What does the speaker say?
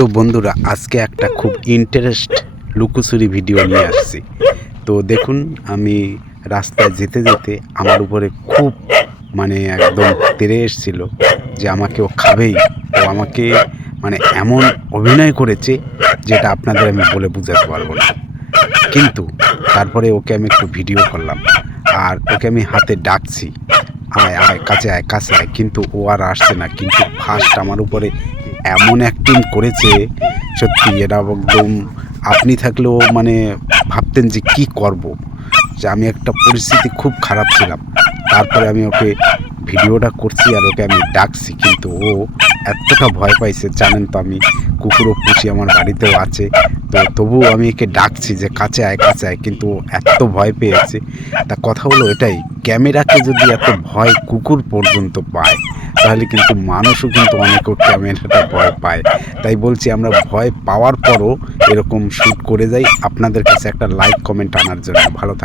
তো বন্ধুরা, আজকে একটা খুব ইন্টারেস্ট লুকোচুরি ভিডিও নিয়ে আসছি। তো দেখুন, আমি রাস্তায় যেতে যেতে আমার উপরে খুব একদম তেড়ে এসছিল যে আমাকে ও খাবেই। ও আমাকে এমন অভিনয় করেছে যেটা আপনাদের আমি বলে বোঝাতে পারবো না। কিন্তু তারপরে ওকে আমি একটু ভিডিও করলাম, আর ওকে আমি হাতে ডাকছি, আয় আয় কাছে আয় কাছে আয়, কিন্তু ও আর আসছে না। কিন্তু ফার্স্ট আমার উপরে এমন অ্যাক্টিং করেছে, সত্যি এটা একদম আপনি থাকলেও ভাবতেন যে কি করব, যে আমি একটা পরিস্থিতি খুব খারাপ ছিলাম। তারপরে আমি ওকে ভিডিওটা করছি আর ওকে আমি ডাকছি, কিন্তু ও এতটা ভয় পাইছে। জানেন তো, আমি কুকুরও পুষি, আমার বাড়িতেও আছে। তো তবুও আমি একে ডাকছি যে কাছে আয় কাছে আয়, কিন্তু ও এত ভয় পেয়েছে। তা কথা হলো এটাই, ক্যামেরাকে যদি এত ভয় কুকুর পর্যন্ত পায়, তাহলে কিন্তু মানুষও কিন্তু অনেকেও ক্যামেরাটা ভয় পায়। তাই বলছি, আমরা ভয় পাওয়ার পরও এরকম শ্যুট করে যাই আপনাদের কাছে একটা লাইক কমেন্ট আনার জন্য। ভালো থাক।